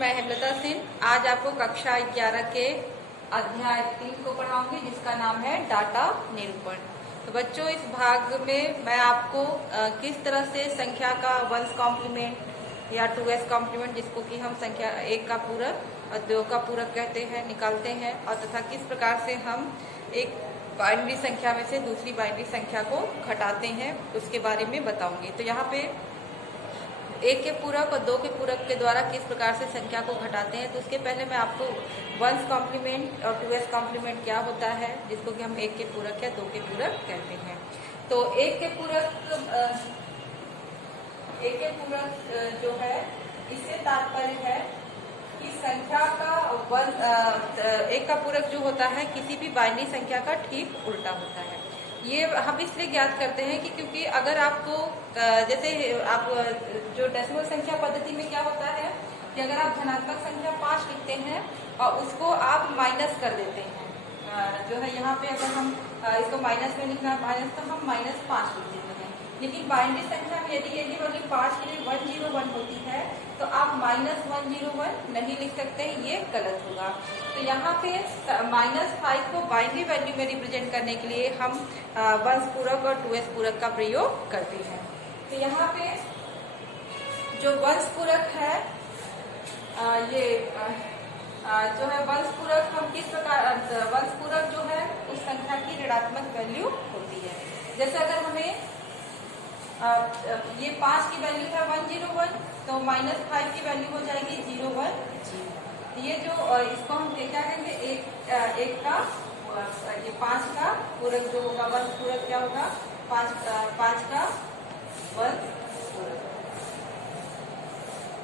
मैं हेमलता सिंह आज आपको कक्षा 11 के अध्याय 3 को पढ़ाऊंगी जिसका नाम है डाटा निरूपण। तो बच्चों, इस भाग में मैं आपको किस तरह से संख्या का वंश कॉम्प्लीमेंट या 2s कॉम्प्लीमेंट, जिसको कि हम संख्या 1 का पूरक और 2 का पूरक कहते हैं, निकालते हैं, और तथा किस प्रकार से हम एक बाइनरी संख्या में से दूसरी बाइनरी संख्या को घटाते हैं उसके बारे में बताऊंगी। तो यहाँ पे 1 के पूरक और 2 के पूरक के द्वारा किस प्रकार से संख्या को घटाते हैं, तो उसके पहले मैं आपको वंश कॉम्प्लीमेंट और 2s कॉम्प्लीमेंट क्या होता है, जिसको कि हम 1 के पूरक या 2 के पूरक कहते हैं। तो 1 के पूरक जो है, इससे तात्पर्य है कि संख्या का एक का पूरक जो होता है किसी भी बाइनरी संख्या का ठीक उल्टा होता है। ये हम इसलिए ज्ञात करते हैं कि क्योंकि अगर आपको जैसे आप जो डेसिमल संख्या पद्धति में क्या होता है कि अगर आप धनात्मक संख्या 5 लिखते हैं और उसको आप माइनस कर देते हैं, जो है यहाँ पे अगर हम इसको माइनस में लिखना माइनस, तो हम -5 लिख देते हैं। लेकिन बाइनरी संख्या में यदि वैल्यू 5 के लिए 101 होती है तो आप -101 नहीं लिख सकते, ये गलत होगा। तो यहाँ पे -5 को बाइनरी वैल्यू में रिप्रेजेंट करने के लिए हम वंश पूरक और 2s पूरक का प्रयोग करते हैं। तो यहाँ पे जो वंश पूरक है, ये जो है वंश पूरक हम किस प्रकार, वंश पूरक जो है उस संख्या की ऋणात्मक वैल्यू होती है। जैसे अगर हमें ये 5 की वैल्यू है 101, तो -5 की वैल्यू हो जाएगी 010। ये जो इसको हम क्या कहेंगे, एक का ये 5 का पूरक जो होगा, वंश पूरक क्या होगा, 5 का वंश पूरक।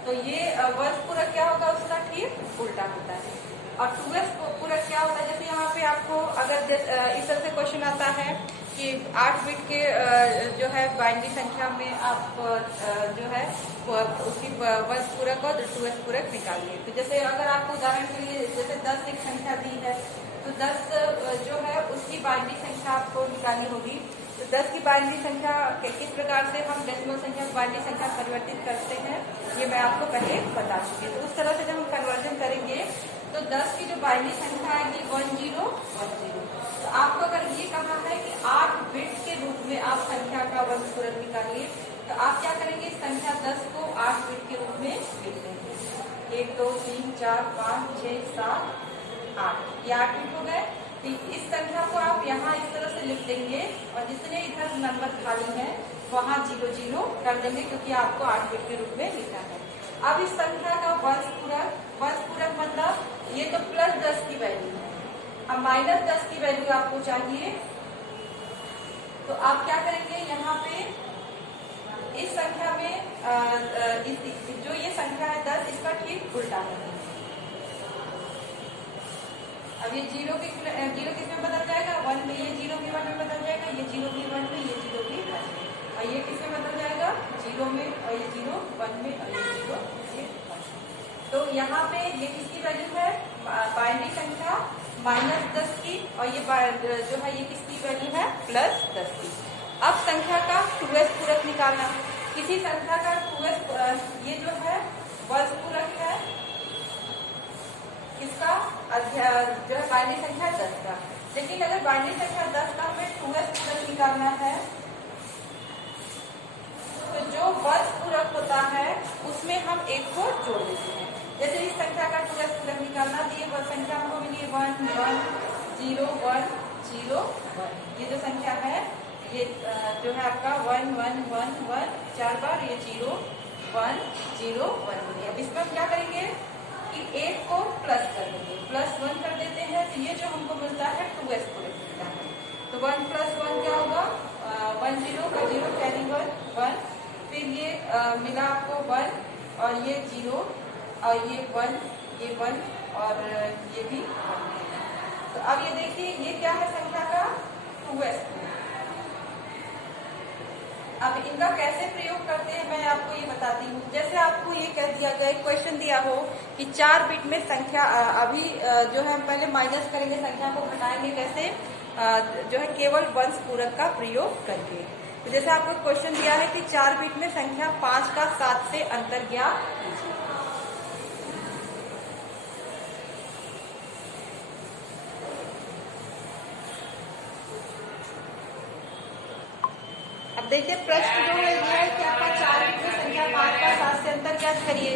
तो ये वंश पूरक क्या होगा, उसका ठीक उल्टा होता है। और 2s पूरक क्या होता है, जैसे यहाँ पे आपको अगर इस तरह से क्वेश्चन आता है कि 8 बिट के जो है बाइनरी संख्या में आप जो है उसकी वंश पूरक और 2s पूरक निकालिए। तो जैसे अगर आपको उदाहरण के लिए जैसे 10 एक संख्या दी है, तो 10 जो है उसकी बाइनरी संख्या आपको निकालनी होगी। तो 10 की बाइनरी संख्या किस प्रकार से हम डेसिमल संख्या को बाइनरी संख्या परिवर्तित करते हैं, ये मैं आपको पहले बता चुकी। तो उस तरह से जब हम कन्वर्जन करेंगे तो 10 की जो बाइनरी संख्या आएगी 1010। तो आपको अगर ये कहा है कि 8 बिट के रूप में आप संख्या का वंश पूरक निकालिए, तो आप क्या करेंगे, संख्या 10 को 8 बिट के रूप में लिख देंगे। 1 2 3 4 5 6 7 8, ये 8 बिट हो गए। तो इस संख्या को आप यहाँ इस तरह से लिख देंगे और जितने इधर नंबर खाली है वहाँ 0 कर देंगे, क्योंकि आपको 8 बिट के रूप में लिखा है। अब इस संख्या का वंश पूरक मतलब ये तो +10 की वैल्यू है, अब -10 की वैल्यू आपको चाहिए। तो आप क्या करेंगे, यहाँ पे इस संख्या में जो ये संख्या है 10, इसका ठीक उल्टा करेंगे। अब ये 0 किस में बदल जाएगा, 1 में, ये 0 भी 1 में बदल जाएगा, ये 0 भी 1 में, ये 0 भी 1 में, और ये किस में बदल जाएगा, 0 में, और ये 0 1 में, और ये 0 ये 1। तो यहाँ पे ये किसकी वैल्यू है, बाइनरी संख्या -10 की, और ये जो है ये किसकी वैल्यू है, +10 की। अब संख्या का 2s पूरक निकालना। किसी संख्या का 2s ये जो है वंश पूरक है किसका, जो है बाइनरी संख्या 10 का। लेकिन अगर बाइनरी संख्या 10 का हमें 2s पूरक निकालना है, तो जो वंश पूरक होता है उसमें हम 1 को जोड़ देते हैं। जैसे इस संख्या का 2s पूरक निकालना, तो ये संख्या हमको मिली 1 1 0 1 0 1। ये जो संख्या है ये जो है आपका 1 1 1 1 4 बार, ये 0 1 0 1 मिली। अब इसमें हम क्या करेंगे कि 1 को प्लस कर देंगे, +1 कर देते हैं, तो ये जो हमको मिलता है 2s पूरक मिलता है। तो 1 + 1 क्या होगा, 1 0 का 0 कैरी 1, फिर ये मिला आपको 1 और ये 0 और ये 1, ये 1 और ये भी 1। तो अब ये देखिए ये क्या है, संख्या का 2s। अब इनका कैसे प्रयोग करते हैं मैं आपको ये बताती हूँ। जैसे आपको ये कह दिया जाए, क्वेश्चन दिया हो कि 4 बिट में संख्या, अभी जो है हम पहले माइनस करेंगे, संख्या को घटाएंगे कैसे, जो है केवल वंश पूरक का प्रयोग करके। तो जैसे आपको क्वेश्चन दिया है कि 4 बिट में संख्या 5 का 7 से अंतर ज्ञात कीजिए। अब देखिए प्रश्न जो है ये है कि आपका 4 बिट में संख्या 5 का 7 से अंतर ज्ञात करिए।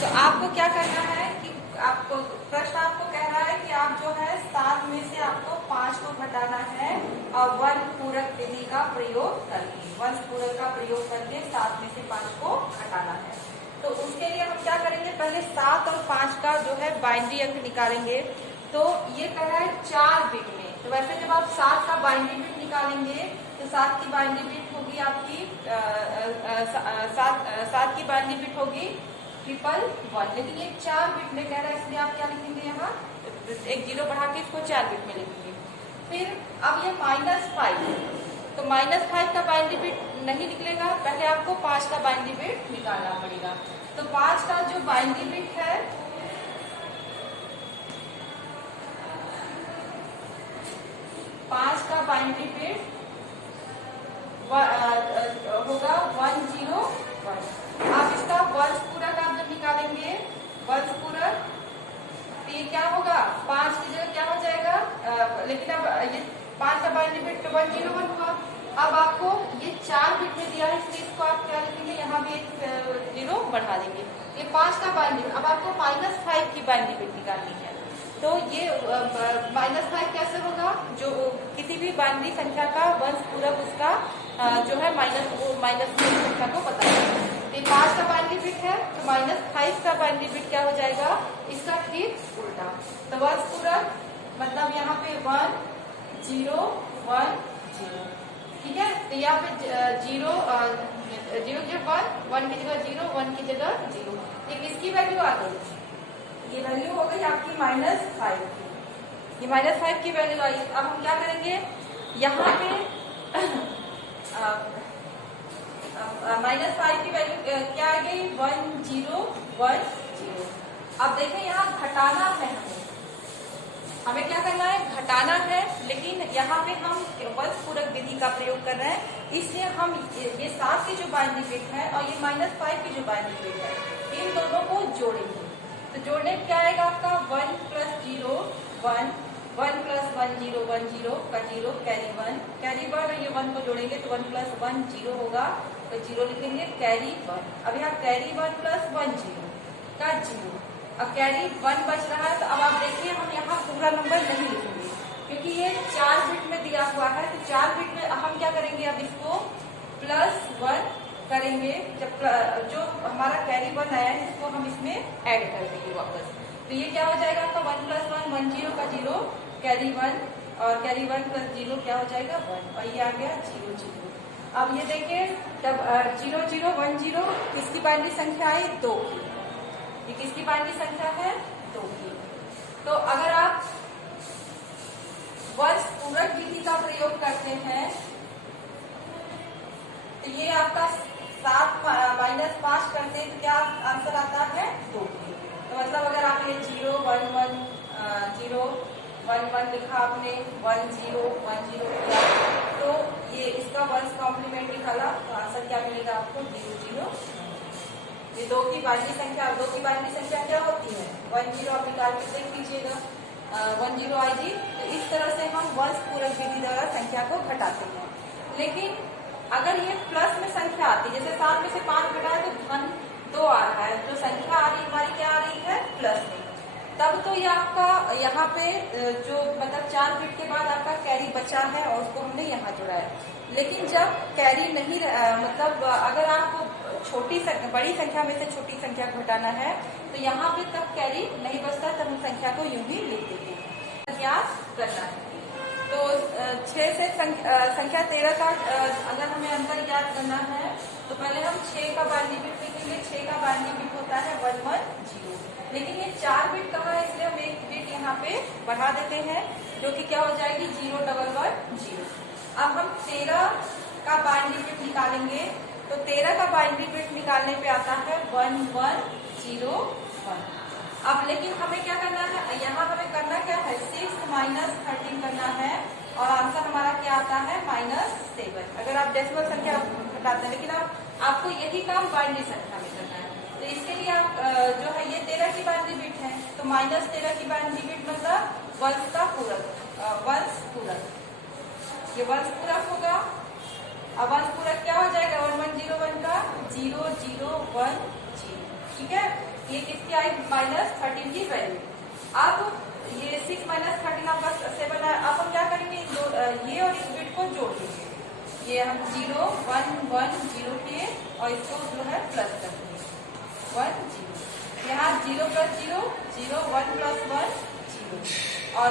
तो आपको क्या करना है कि आपको प्रश्न आपको कह रहा है कि आप जो है 7 में से आपको 5 को घटाना है और वन पूरक विधि का प्रयोग करके, वंश पूरक का प्रयोग करके 7 में से 5 को घटाना है। तो उसके लिए हम क्या करेंगे, पहले 7 और 5 का जो है बाइनरी अंक निकालेंगे। तो ये कह रहा है 4 बिट में, तो वैसे जब आप 7 का बाइनरी बिट निकालेंगे तो 7 की बाइनरी बिट होगी आपकी 7 की बाइनरी बिट होगी 111, लेकिन ये 4 बिट में कह रहा है इसलिए आप क्या लिखेंगे, यहाँ एक 0 बढ़ा के इसको 4 बिट में लिखेंगे। फिर अब ये -5, तो -5 का बाइनरी बिट नहीं निकलेगा, पहले आपको 5 का बाइनरी बिट निकालना पड़ेगा। तो 5 का जो बाइनरी बिट है 5 का बाइनरी बिट होगा 101। आप इसका वंश पूरक आप जब निकालेंगे, वंश पूरक, तो ये क्या होगा 5 की जगह क्या हो जाएगा, लेकिन अब ये 5 का बाइनरी बिट 101 हुआ। अब आपको ये 4 बिट में दिया है इसलिए इसको आप क्या लिखेंगे, यहाँ भी एक 0 बढ़ा देंगे। ये 5 का बाइनरी, अब आपको -5 की बाइनरी बिट निकालनी है। तो ये -5 कैसे होगा, जो किसी भी बाइनरी संख्या का वंश पूरक उसका जो है माइनस संख्या को पता है। ये 5 का बाइनरी बिट है तो -5 का बाइनरी बिट क्या हो जाएगा, इसका ठीक उल्टा। तो वंश पूरक मतलब यहाँ पे 1 0 1 0, ठीक है। तो यहाँ पे 0 1 की जगह 0, 1 की जगह 0, ये किसकी वैल्यू आ गई, ये वैल्यू हो गई आपकी -5 की, ये -5 की वैल्यू आई। अब हम क्या करेंगे, यहाँ पे -5 की वैल्यू क्या आ गई 1010। अब देखें यहाँ घटाना है, हमें क्या करना है, घटाना है, लेकिन यहाँ पे हम वंश पूरक विधि का प्रयोग कर रहे हैं, इसलिए हम ये 7 की जो बाइनरी बिट है और ये -5 की जो बाइनरी बिट है, इन दोनों को जोड़ेंगे। तो जोड़ने क्या आएगा आपका 1 + 0 1, 1 + 1 0 1 0 का 0 कैरी 1 और ये 1 को जोड़ेंगे तो 1 + 1 0 होगा, तो 0 लिखेंगे कैरी 1। अब यहाँ कैरी 1 + 1 0 का 0, अब कैरी 1 बच रहा है। तो अब आप देखिए हम यहाँ पूरा नंबर नहीं लिखेंगे क्योंकि ये 4 बिट में दिया हुआ है, तो 4 बिट में हम क्या करेंगे, अब इसको +1 करेंगे, जब जो हमारा कैरी 1 आया है इसको हम इसमें ऐड कर देंगे वापस। तो ये क्या हो जाएगा आपका 1 + 1 1 0 का 0 कैरी 1, और कैरी 1 + 0 क्या हो जाएगा 1, और ये आ गया 0 0। अब ये देखिए जब 0 0 1 0 किसकी बाइनरी संख्या आई, 2 की, ये किसकी बाइनरी संख्या है 2 की। तो अगर आप वंश पूरक विधि का प्रयोग करते हैं तो ये आपका 7 -5 करते हैं तो क्या आंसर आता है 2 की। तो मतलब अगर आप ये 0 1 1 0 1 1 लिखा आपने, 1 0 1 0 किया, तो ये इसका वंश कॉम्प्लीमेंट निकाला तो आंसर क्या मिलेगा आपको 0 0। ये 2 की बाइनरी संख्या, 2 की बाइनरी संख्या क्या होती है 1 0, आप निकाल के देख लीजिएगा 1 0 आएगी। तो इस तरह से हम वंश पूरक विधि द्वारा संख्या को घटाते हैं। लेकिन अगर ये प्लस में संख्या आती है, जैसे 7 में से 5 घटाए तो धन 2 आ रहा है, तो संख्या आ रही हमारी क्या आ रही है प्लस में, तब तो ये आपका यहाँ पे जो मतलब 4 बिट के बाद आपका कैरी बचा है और उसको हमने यहाँ जोड़ा है। लेकिन जब कैरी नहीं मतलब अगर आपको बड़ी संख्या में से छोटी संख्या घटाना है तो यहाँ पे तब कैरी नहीं बचता, तब हम संख्या को यूं ही लिख देते हैं। ज्ञात करना है तो 6 से संख्या 13 का अगर हमें अंतर ज्ञात करना है तो पहले हम 6 का बाइनरी बिट लिखेंगे। 6 का बाइनरी बिट होता है 1 1 0, लेकिन ये 4 बिट कहा है इसलिए हम एक बिट यहाँ पे बढ़ा देते हैं जो कि क्या हो जाएगी 0 1 1 0। अब हम 13 का बाइनरी बिट निकालेंगे तो 13 का बाइनरी बिट निकालने पे आता है 1 1 0 1। अब लेकिन हमें क्या करना है, यहाँ हमें करना क्या है 6 - 13 करना है और आंसर हमारा क्या आता है -7। अगर आप डेसिमल संख्या घटाते हैं, लेकिन आपको यही काम बाइनरी संख्या में करना है। तो इसके लिए आप जो है ये 13 की बाइनरी बिट है तो -13 की बाइनरी बिट मतलब वंश का पूरक, वंश पूरक, ये वंश पूरक होगा अब वंश पूरक क्या हो जाएगा, 1101 का 0010, ठीक है। ये किसकी आई, -13 की वैल्यू। अब ये 6 - 13 आपका 7 है। अब हम क्या करेंगे, ये और इस बिट को जोड़ देंगे। ये हम 0 1 1 0 किए और इसको जो है प्लस कर देंगे 1 0। यहाँ 0 + 0 0 1 + 1 0 और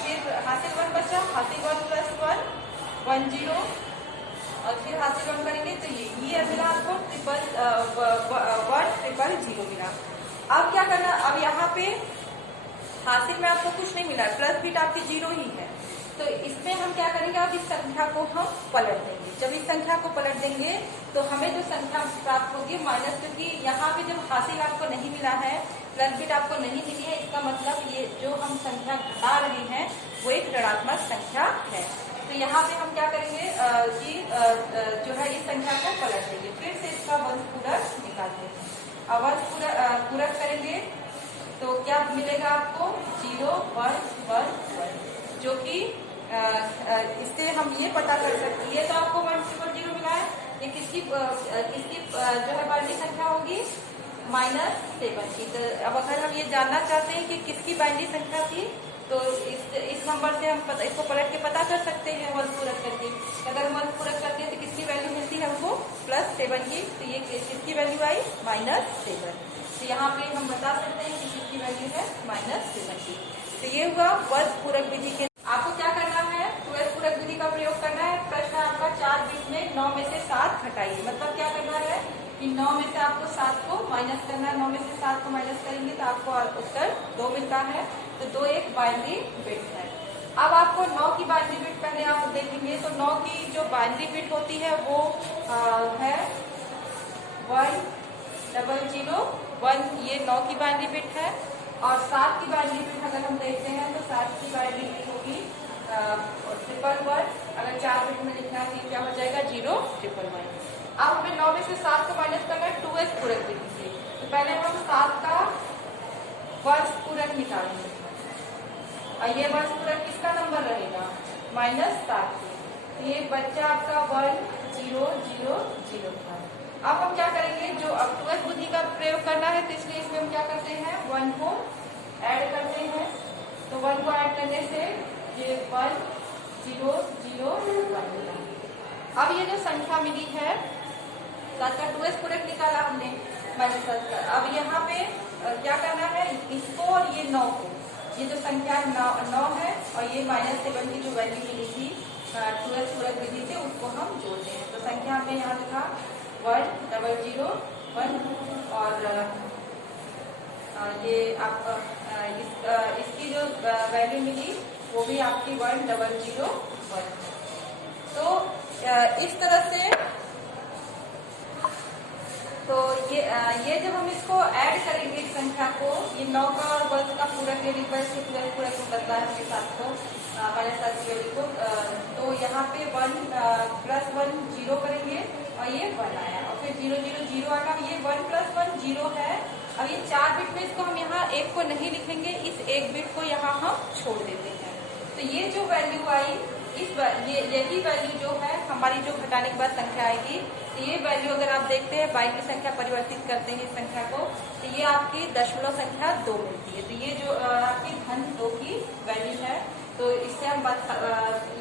फिर हासिल 1 बचा, हासिल 1 + 1 1 0 और फिर हासिल 1 करेंगे तो ये मिला आपको 1 0 मिला। अब क्या करना, अब यहाँ पे हासिल में आपको कुछ नहीं मिला, प्लस बिट आपकी 0 ही है। तो इसमें हम क्या करेंगे, अब इस संख्या को हम पलट देंगे। जब इस संख्या को पलट देंगे तो हमें जो संख्या प्राप्त होगी माइनस, क्योंकि यहाँ पे जब हासिल आपको नहीं मिला है, प्लस बिट आपको नहीं मिली है, इसका मतलब ये जो हम संख्या घटा रहे हैं वो एक ऋणात्मक संख्या है। तो यहाँ पे हम क्या करेंगे कि जो है इस संख्या को पलट देंगे, फिर से इसका वंश पूरक निकालते हैं। अब वंश पूरक करेंगे तो क्या मिलेगा आपको 0 1 1 1, जो कि इससे हम ये पता कर सकते हैं, ये तो आपको 1 0 0 मिला है, ये किसकी जो है बाइनरी संख्या होगी -7 की। तो अब अगर हम ये जानना चाहते हैं कि किसकी बाइनरी संख्या थी, तो इस नंबर से हम इसको पलट के पता कर सकते हैं वंश पूरक करके। अगर वंश पूरक करते हैं तो किसकी वैल्यू मिलती है हमको, +7 की। तो ये किसकी वैल्यू आई, -7। तो यहाँ पे हम बता सकते हैं कि किसकी वैल्यू है -7 की। तो ये हुआ वंश पूरक विधि के। आपको क्या करना है, वंश पूरक विधि का प्रयोग करना है। प्रश्न आपका 4 बिट में 9 में से 7 घटाइए, मतलब क्या करना है कि 9 में से आपको 7 को माइनस करना है। 9 में से 7 को माइनस करेंगे तो आपको उत्तर 2 मिलता है। तो 2 एक बाइनरी बिट है। अब आपको 9 की बाइनरी बिट पहले आप देखेंगे, तो 9 की जो बाइनरी बिट होती है वो है 1 0 0 1, ये 9 की बाइनरी बिट है। और 7 की बाइनरी बिट अगर हम देखते हैं तो 7 की बाइनरी बिट होगी 111। अगर 4 बिट में लिखना है तो क्या हो जाएगा 0 1 1। अब हमें 9 में से 7 को माइनस करना है 2s पूरक विधि से। तो पहले हम 7 का वंश पूरक निकालेंगे और ये वंश पूरक किसका नंबर रहेगा, -7। ये बच्चा आपका 1 0 0 0 था। अब हम क्या करेंगे, जो अब 2s बुद्धि का प्रयोग करना है, तो इसलिए इसमें हम क्या करते हैं 1 को ऐड करते हैं। तो 1 को ऐड करने से ये 1 0 0 1 मिला। अब ये जो संख्या मिली है 7 का 2s पूरक निकाला हमने -7 का। अब यहाँ पे क्या करना है, इसको और ये 9 को, ये जो संख्या 9 है और ये -7 की जो वैल्यू मिली थी 2s पूरक विधि से, उसको हम जोड़ते हैं। तो संख्या हमने यहाँ लिखा 1 0 0 1 और ये आपका इसकी जो वैल्यू मिली वो भी आपकी 1 0 0 1। तो इस तरह से तो ये जब हम इसको ऐड करेंगे इस संख्या को, ये 9 का और 1 का पूरक ले लीजिए, से 12 पूरक में बदला है 7 को -7 की वैल्यू को। तो यहाँ पे 1 + 1 0 करेंगे और ये 1 आया और फिर 0 0 0 आना। ये 1 + 1 0 है। अब ये 4 बिट में इसको हम यहाँ 1 को नहीं लिखेंगे, इस 1 बिट को यहाँ हम छोड़ देते हैं। तो ये जो वैल्यू आई, यही वैल्यू जो है हमारी जो घटाने के बाद संख्या आएगी। तो ये वैल्यू अगर आप देखते हैं बाइनरी संख्या परिवर्तित करते हैं इस संख्या को, तो ये आपकी दशमलव संख्या 2 मिलती है। तो ये जो आपकी धन 2 की वैल्यू है। तो इससे हम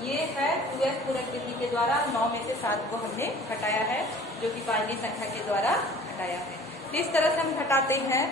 ये है 2s पूरक विधि के द्वारा 9 में से 7 को हमने घटाया है, जो कि बाइनरी संख्या के द्वारा घटाया है। तो इस तरह से हम घटाते हैं